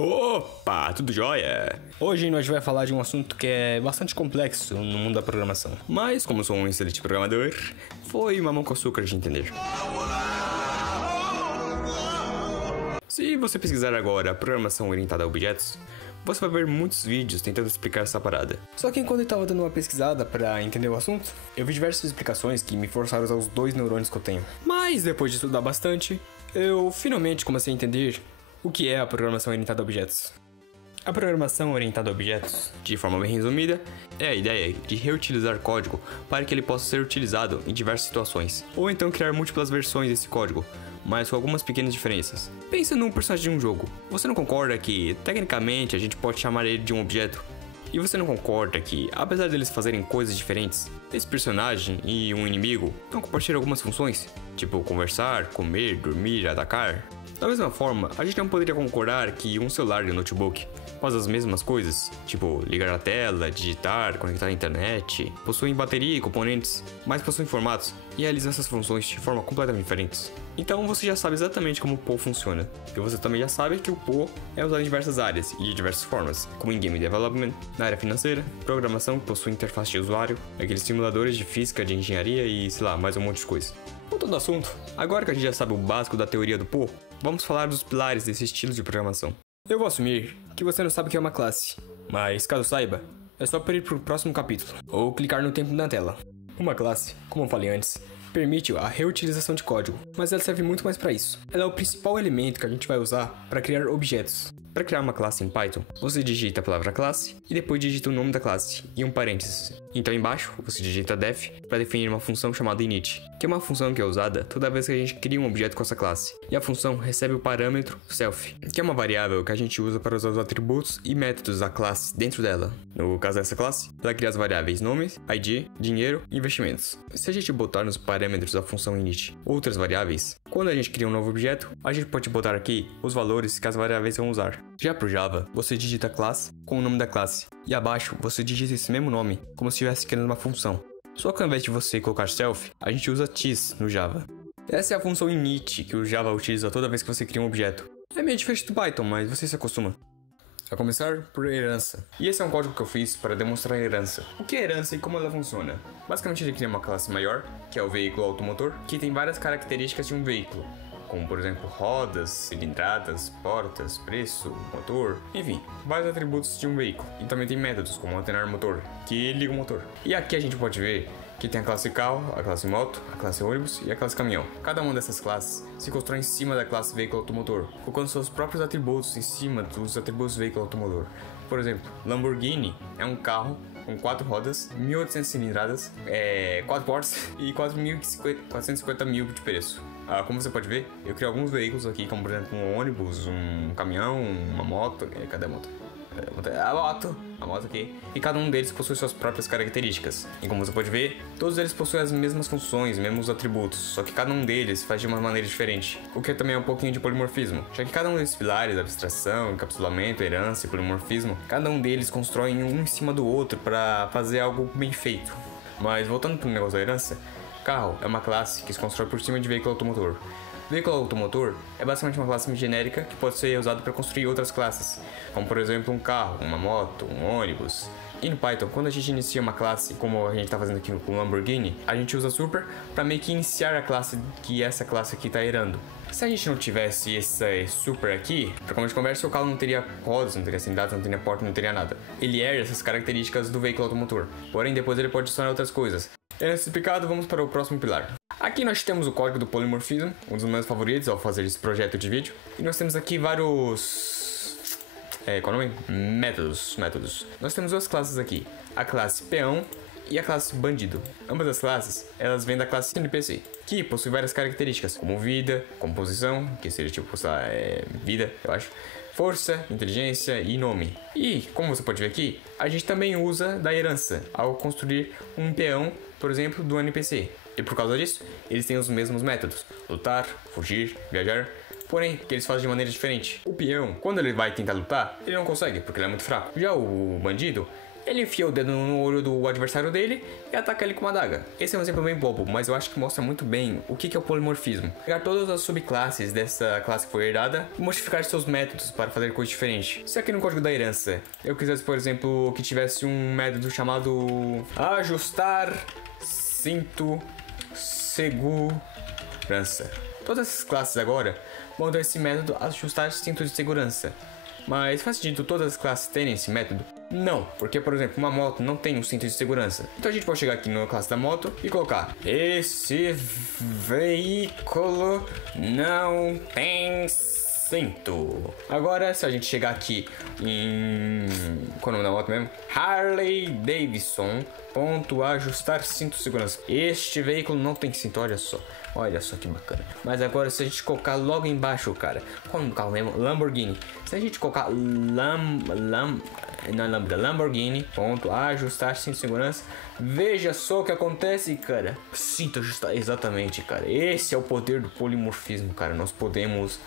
Opa, tudo jóia? Hoje nós vamos falar de um assunto que é bastante complexo no mundo da programação. Mas, como sou um excelente programador, foi mamão com açúcar de entender. Se você pesquisar agora programação orientada a objetos, você vai ver muitos vídeos tentando explicar essa parada. Só que enquanto eu estava dando uma pesquisada para entender o assunto, eu vi diversas explicações que me forçaram a usar os 2 neurônios que eu tenho. Mas depois de estudar bastante, eu finalmente comecei a entender o que é a programação orientada a objetos. A programação orientada a objetos, de forma bem resumida, é a ideia de reutilizar código para que ele possa ser utilizado em diversas situações, ou então criar múltiplas versões desse código, mas com algumas pequenas diferenças. Pensa num personagem de um jogo. Você não concorda que, tecnicamente, a gente pode chamar ele de um objeto? E você não concorda que, apesar deles fazerem coisas diferentes, esse personagem e um inimigo não compartilham algumas funções? Tipo conversar, comer, dormir, atacar? Da mesma forma, a gente não poderia concordar que um celular e um notebook fazem as mesmas coisas, tipo ligar a tela, digitar, conectar à internet, possuem bateria e componentes, mas possuem formatos e realizam essas funções de forma completamente diferentes. Então você já sabe exatamente como o Poe funciona, e você também já sabe que o Poe é usado em diversas áreas e de diversas formas, como em Game Development, na área financeira, programação que possui interface de usuário, aqueles simuladores de física, de engenharia e sei lá, mais um monte de coisa. Voltando ao assunto, agora que a gente já sabe o básico da teoria do Poe, vamos falar dos pilares desse estilo de programação. Eu vou assumir que você não sabe o que é uma classe, mas caso saiba, é só para ir para o próximo capítulo, ou clicar no tempo na tela. Uma classe, como eu falei antes, permite a reutilização de código, mas ela serve muito mais para isso. Ela é o principal elemento que a gente vai usar para criar objetos. Para criar uma classe em Python, você digita a palavra classe e depois digita o nome da classe e um parênteses. Então embaixo você digita def para definir uma função chamada init, que é uma função que é usada toda vez que a gente cria um objeto com essa classe. E a função recebe o parâmetro self, que é uma variável que a gente usa para usar os atributos e métodos da classe dentro dela. No caso dessa classe, ela cria as variáveis nome, id, dinheiro e investimentos. Se a gente botar nos parâmetros da função init outras variáveis, quando a gente cria um novo objeto, a gente pode botar aqui os valores que as variáveis vão usar. Já para o Java, você digita classe com o nome da classe, e abaixo você digita esse mesmo nome, como se estivesse criando uma função. Só que ao invés de você colocar self, a gente usa this no Java. Essa é a função init que o Java utiliza toda vez que você cria um objeto. É meio diferente do Python, mas você se acostuma. A começar por herança. E esse é um código que eu fiz para demonstrar a herança. O que é herança e como ela funciona? Basicamente ele cria uma classe maior, que é o veículo automotor, que tem várias características de um veículo, como por exemplo rodas, cilindradas, portas, preço, motor, enfim, vários atributos de um veículo. E também tem métodos como alternar motor, que liga o motor. E aqui a gente pode ver que tem a classe carro, a classe moto, a classe ônibus e a classe caminhão. Cada uma dessas classes se constrói em cima da classe veículo automotor, colocando seus próprios atributos em cima dos atributos veículo automotor. Por exemplo, Lamborghini é um carro com 4 rodas, 1.800 cilindradas, 4 portas e 450 mil de preço. Como você pode ver, eu criei alguns veículos aqui, como por exemplo um ônibus, um caminhão, uma moto. Cadê a moto? A moto aqui. E cada um deles possui suas próprias características. E como você pode ver, todos eles possuem as mesmas funções, mesmos atributos, só que cada um deles faz de uma maneira diferente, o que também é um pouquinho de polimorfismo, já que cada um desses pilares, abstração, encapsulamento, herança e polimorfismo, cada um deles constrói um em cima do outro para fazer algo bem feito. Mas voltando para o negócio da herança, carro é uma classe que se constrói por cima de veículo automotor. Veículo automotor é basicamente uma classe genérica que pode ser usada para construir outras classes, como por exemplo um carro, uma moto, um ônibus. E no Python, quando a gente inicia uma classe, como a gente está fazendo aqui com o Lamborghini, a gente usa super para meio que iniciar a classe que essa classe aqui está herando. Se a gente não tivesse esse super aqui, para começo de conversa, o carro não teria rodas, não teria cilindradas, não teria porta, não teria nada. Ele herda essas características do veículo automotor, porém depois ele pode adicionar outras coisas. Esse explicado, vamos para o próximo pilar. Aqui nós temos o código do polimorfismo, um dos meus favoritos ao fazer esse projeto de vídeo. E nós temos aqui vários... qual é o nome? Métodos. Nós temos duas classes aqui. A classe peão e a classe bandido. Ambas as classes, elas vêm da classe NPC, que possui várias características, como vida, composição, que seria tipo, vida, eu acho. Força, inteligência e nome. E, como você pode ver aqui, a gente também usa da herança ao construir um peão, por exemplo, do NPC. E por causa disso, eles têm os mesmos métodos: lutar, fugir, viajar. Porém, que eles fazem de maneira diferente. O peão, quando ele vai tentar lutar, ele não consegue, porque ele é muito fraco. Já o bandido, ele enfia o dedo no olho do adversário dele e ataca ele com uma adaga. Esse é um exemplo bem bobo, mas eu acho que mostra muito bem o que é o polimorfismo. Pegar todas as subclasses dessa classe que foi herdada e modificar seus métodos para fazer coisas diferentes. Se aqui no código da herança eu quisesse, por exemplo, que tivesse um método chamado ajustar cinto segurança. Todas essas classes agora vão ter esse método ajustar cinto de segurança. Mas faz sentido todas as classes terem esse método? Não, porque por exemplo, uma moto não tem um cinto de segurança. Então a gente pode chegar aqui na classe da moto e colocar: esse veículo não tem cinto. Agora, se a gente chegar aqui em... qual é o nome da moto mesmo? Harley Davidson. Ponto ajustar cinto de segurança. Este veículo não tem cinto, olha só. Olha só que bacana. Mas agora se a gente colocar logo embaixo, cara, qual é o carro mesmo? Lamborghini. Se a gente colocar Lamborghini, ponto, ajustar cinto de segurança. Veja só o que acontece, cara. Cinto ajustar, exatamente, cara. Esse é o poder do polimorfismo, cara. Nós podemos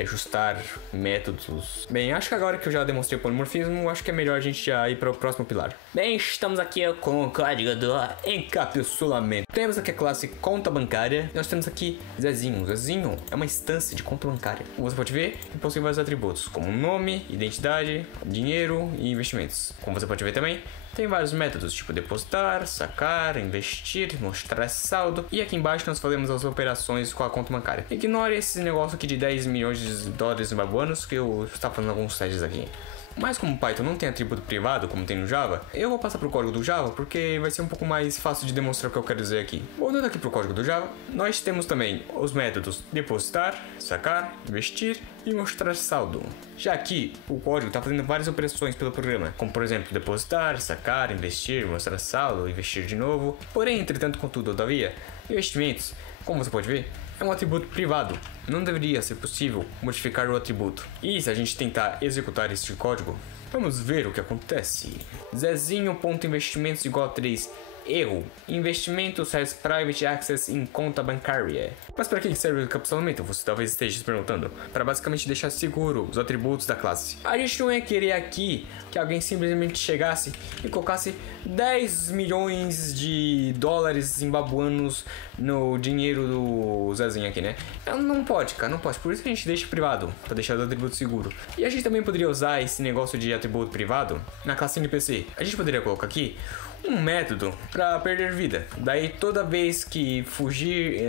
ajustar métodos. Bem, acho que agora que eu já demonstrei o polimorfismo, acho que é melhor a gente já ir para o próximo pilar. Bem, estamos aqui com o código do encapsulamento. Temos aqui a classe conta bancária. Nós temos aqui Zezinho. Zezinho é uma instância de conta bancária. Como você pode ver, ele possui vários atributos, como nome, identidade, dinheiro e investimentos. Como você pode ver também, tem vários métodos, tipo depositar, sacar, investir, mostrar saldo. E aqui embaixo nós fazemos as operações com a conta bancária. Ignore esse negócio aqui de 10 milhões de dólares zimbabweanos que eu estava fazendo alguns testes aqui. Mas como o Python não tem atributo privado, como tem no Java, eu vou passar para o código do Java, porque vai ser um pouco mais fácil de demonstrar o que eu quero dizer aqui. Voltando aqui para o código do Java, nós temos também os métodos depositar, sacar, investir e mostrar saldo. Já aqui, o código está fazendo várias operações pelo programa, como por exemplo, depositar, sacar, investir, mostrar saldo, investir de novo. Porém, entretanto, contudo, todavia, investimentos, como você pode ver, é um atributo privado. Não deveria ser possível modificar o atributo. E se a gente tentar executar este código, vamos ver o que acontece. Zezinho.investimentos igual a 3. Erro. Investimentos has private access em conta bancária. Mas para que serve o encapsulamento? Você talvez esteja se perguntando. Para basicamente deixar seguro os atributos da classe. A gente não ia querer aqui que alguém simplesmente chegasse e colocasse 10 milhões de dólares zimbabuanos no dinheiro do Zezinho aqui, né? Não pode, cara, não pode. Por isso que a gente deixa privado, para deixar o atributo seguro. E a gente também poderia usar esse negócio de atributo privado na classe NPC. A gente poderia colocar aqui um método para perder vida. Daí toda vez que fugir,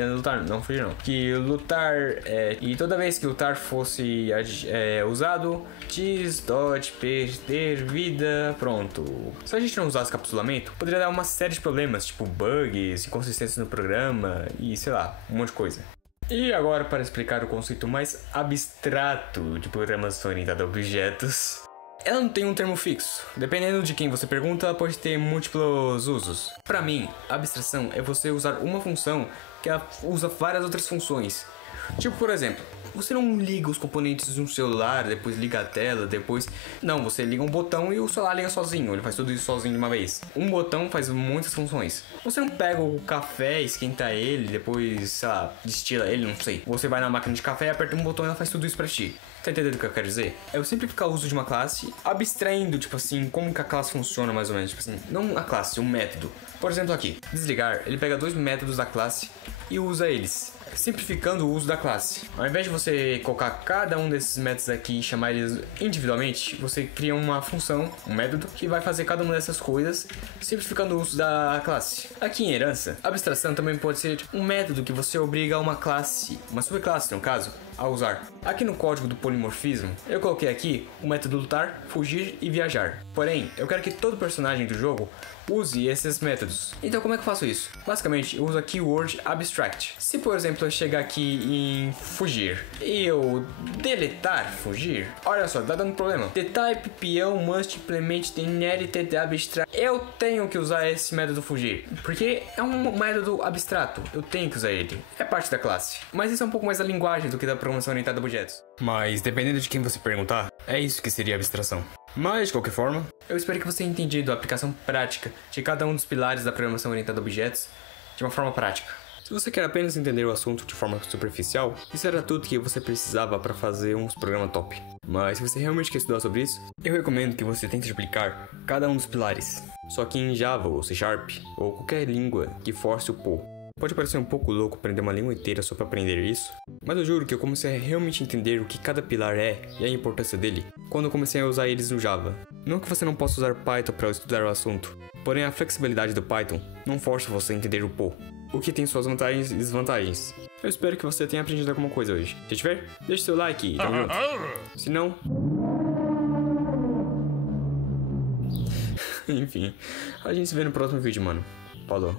e toda vez que lutar fosse usado, dodge, perder vida, pronto. Se a gente não usasse capsulamento, poderia dar uma série de problemas, tipo bugs, inconsistências no programa e sei lá, um monte de coisa. E agora para explicar o conceito mais abstrato de programação orientada a objetos. Ela não tem um termo fixo. Dependendo de quem você pergunta, ela pode ter múltiplos usos. Para mim, a abstração é você usar uma função que ela usa várias outras funções. Tipo, por exemplo, você não liga os componentes de um celular, depois liga a tela, depois... Não, você liga um botão e o celular liga sozinho, ele faz tudo isso sozinho de uma vez. Um botão faz muitas funções. Você não pega o café, esquenta ele, depois, sei lá, destila ele, não sei. Você vai na máquina de café, aperta um botão e ela faz tudo isso pra ti. Tá entendendo o que eu quero dizer? É eu simplificar o uso de uma classe, abstraindo, tipo assim, como que a classe funciona mais ou menos. Tipo assim, não a classe, um método. Por exemplo aqui, desligar, ele pega dois métodos da classe e usa eles, simplificando o uso da classe. Ao invés de você colocar cada um desses métodos aqui e chamar eles individualmente, você cria uma função, um método, que vai fazer cada uma dessas coisas, simplificando o uso da classe. Aqui em herança, abstração também pode ser um método que você obriga uma classe, uma subclasse no caso, a usar. Aqui no código do polimorfismo, eu coloquei aqui o método lutar, fugir e viajar. Porém, eu quero que todo personagem do jogo use esses métodos. Então como é que eu faço isso? Basicamente, eu uso a keyword abstract. Se por exemplo eu chegar aqui em fugir e eu deletar fugir, olha só, tá dando problema. The type peão must implement the inherited abstract. Eu tenho que usar esse método fugir, porque é um método abstrato, eu tenho que usar ele. É parte da classe. Mas isso é um pouco mais da linguagem do que da programação orientada a objetos. Mas dependendo de quem você perguntar, é isso que seria abstração. Mas, de qualquer forma, eu espero que você tenha entendido a aplicação prática de cada um dos pilares da programação orientada a objetos de uma forma prática. Se você quer apenas entender o assunto de forma superficial, isso era tudo que você precisava para fazer uns programas top. Mas se você realmente quer estudar sobre isso, eu recomendo que você tente explicar cada um dos pilares. Só que em Java ou C# ou qualquer língua que force o Poe. Pode parecer um pouco louco aprender uma língua inteira só para aprender isso, mas eu juro que eu comecei a realmente entender o que cada pilar é e a importância dele quando eu comecei a usar eles no Java. Não que você não possa usar Python para estudar o assunto, porém a flexibilidade do Python não força você a entender o Poe, o que tem suas vantagens e desvantagens. Eu espero que você tenha aprendido alguma coisa hoje. Se tiver, deixe seu like e tamo junto. Se não... Enfim, a gente se vê no próximo vídeo, mano. Falou.